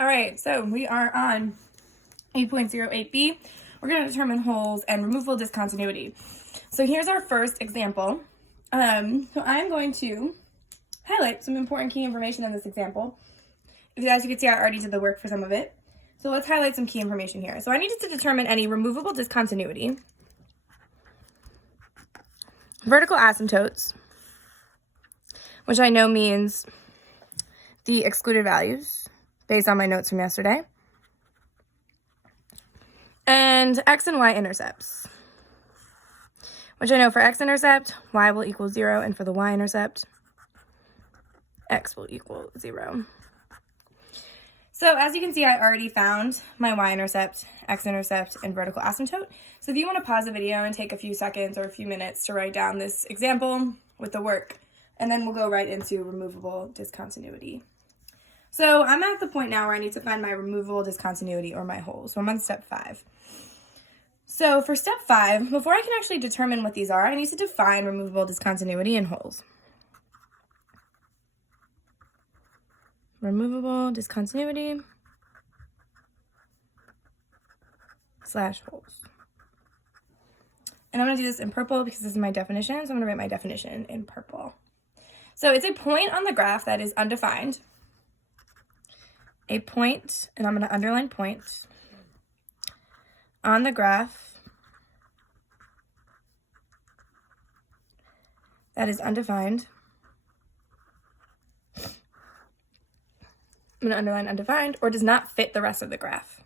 All right, so we are on 8.08b. We're going to determine holes and removable discontinuity. So here's our first example. So I'm going to highlight some important key information in this example. As you can see, I already did the work for some of it. So let's highlight some key information here. So I needed to determine any removable discontinuity, vertical asymptotes, which I know means the excluded values based on my notes from yesterday, and x and y intercepts, which I know for x-intercept, y will equal 0, and for the y-intercept, x will equal 0. So as you can see, I already found my y-intercept, x-intercept, and vertical asymptote. So if you want to pause the video and take a few seconds or a few minutes to write down this example with the work, and then we'll go right into removable discontinuity. So I'm at the point now where I need to find my removable discontinuity, or my hole. So I'm on step 5. So for step 5, before I can actually determine what these are, I need to define removable discontinuity and holes. Removable discontinuity / holes. And I'm going to do this in purple because this is my definition, so I'm going to write my definition in purple. So it's a point on the graph that is undefined. A point, and I'm going to underline point, on the graph that is undefined. I'm going to underline undefined, or does not fit the rest of the graph.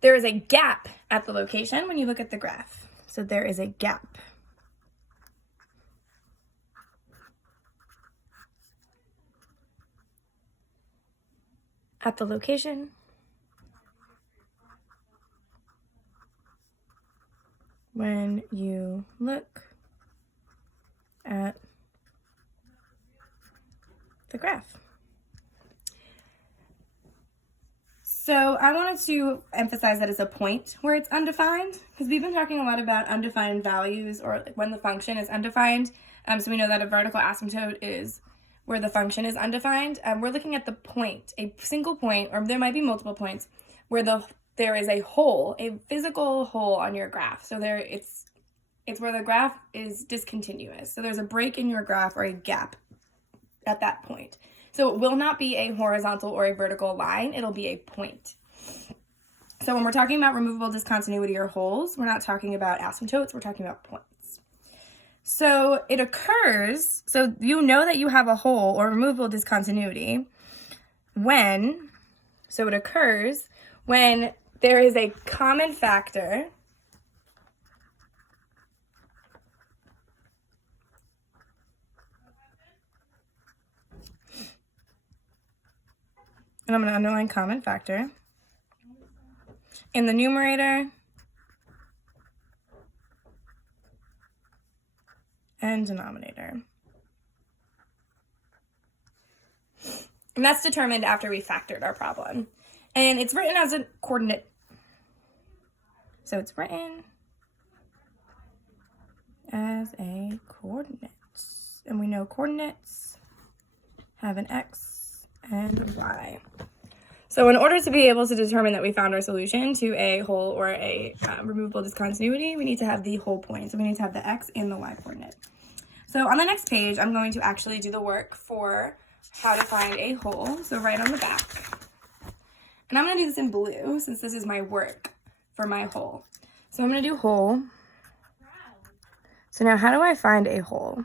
There is a gap at the location when you look at the graph. So there is a gap. At the location when you look at the graph. So I wanted to emphasize that it's a point where it's undefined, because we've been talking a lot about undefined values, or when the function is undefined. So we know that a vertical asymptote is where the function is undefined. We're looking at the point, a single point, or there might be multiple points, where there is a hole, a physical hole on your graph. So it's where the graph is discontinuous. So there's a break in your graph, or a gap at that point. So it will not be a horizontal or a vertical line, it'll be a point. So when we're talking about removable discontinuity or holes, we're not talking about asymptotes, we're talking about points. So it occurs, so you know that you have a hole or removable discontinuity when, so it occurs when there is a common factor and I'm going to underline common factor in the numerator and denominator. And that's determined after we factored our problem. And it's written as a coordinate. So it's written as a coordinate. And we know coordinates have an x and y. So in order to be able to determine that we found our solution to a hole or a removable discontinuity, we need to have the whole point. So we need to have the x and the y coordinate. So on the next page, I'm going to actually do the work for how to find a hole. So right on the back. And I'm going to do this in blue since this is my work for my hole. So I'm going to do hole. So now how do I find a hole?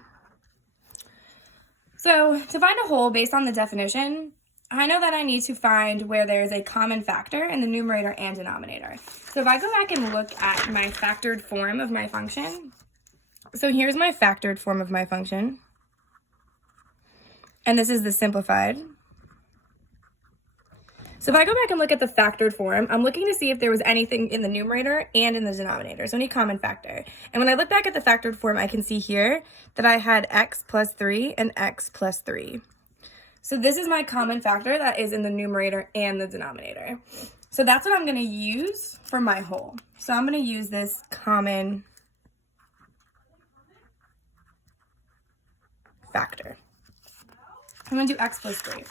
So to find a hole based on the definition, I know that I need to find where there is a common factor in the numerator and denominator. So if I go back and look at my factored form of my function, so here's my factored form of my function, and this is the simplified. So if I go back and look at the factored form, I'm looking to see if there was anything in the numerator and in the denominator, so any common factor. And when I look back at the factored form, I can see here that I had x plus 3 and x plus 3. So this is my common factor that is in the numerator and the denominator. So that's what I'm going to use for my whole. So I'm going to use this common factor. I'm going to do x plus 3.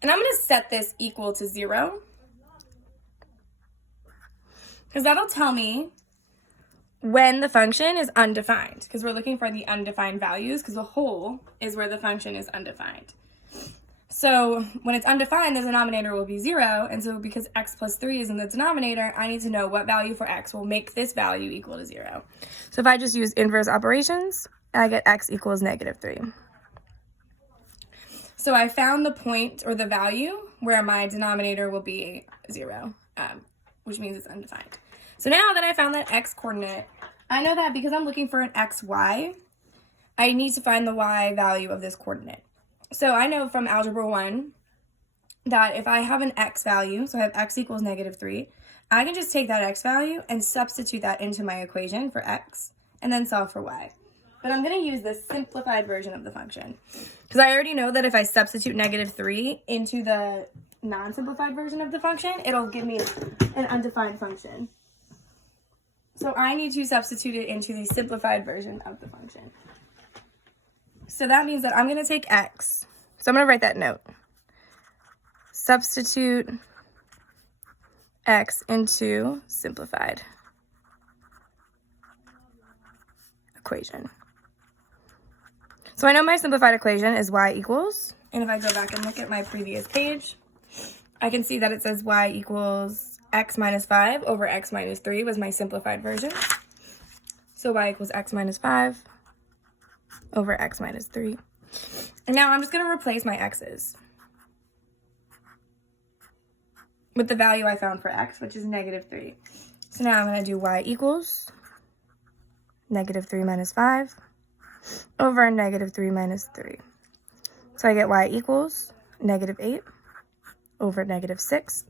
And I'm going to set this equal to 0. Because that'll tell me when the function is undefined. Because we're looking for the undefined values, because the whole is where the function is undefined. So when it's undefined, the denominator will be 0. And so because x plus 3 is in the denominator, I need to know what value for x will make this value equal to 0. So if I just use inverse operations, I get x equals negative 3. So I found the point or the value where my denominator will be 0, which means it's undefined. So now that I found that x coordinate, I know that because I'm looking for an xy, I need to find the y value of this coordinate. So I know from Algebra 1 that if I have an x value, so I have x equals negative 3, I can just take that x value and substitute that into my equation for x and then solve for y. But I'm going to use the simplified version of the function because I already know that if I substitute negative 3 into the non-simplified version of the function, it'll give me an undefined function. So I need to substitute it into the simplified version of the function. So that means that I'm going to take x. So I'm going to write that note. Substitute x into simplified equation. So I know my simplified equation is y equals, and if I go back and look at my previous page, I can see that it says y equals x minus 5 over x minus 3 was my simplified version. So y equals x minus 5 over x minus 3. And now I'm just going to replace my x's with the value I found for x, which is negative 3. So now I'm going to do y equals negative 3 minus 5 over negative 3 minus 3. So I get y equals negative 8 over negative 6.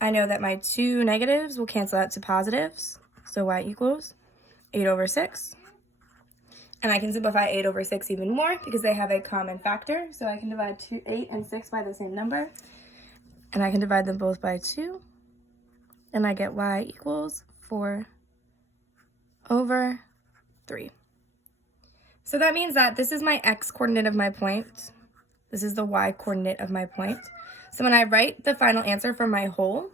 I know that my two negatives will cancel out to positives. So y equals 8 over 6. And I can simplify 8 over 6 even more because they have a common factor. So I can divide 8 and 6 by the same number. And I can divide them both by 2. And I get y equals 4 over 3. So that means that this is my x coordinate of my point. This is the y coordinate of my point. So when I write the final answer for my whole,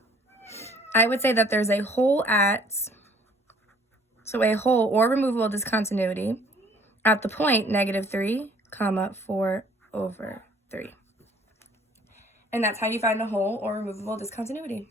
I would say that there's a hole at, so a hole or removable discontinuity at the point negative 3, 4 over 3. And that's how you find a hole or removable discontinuity.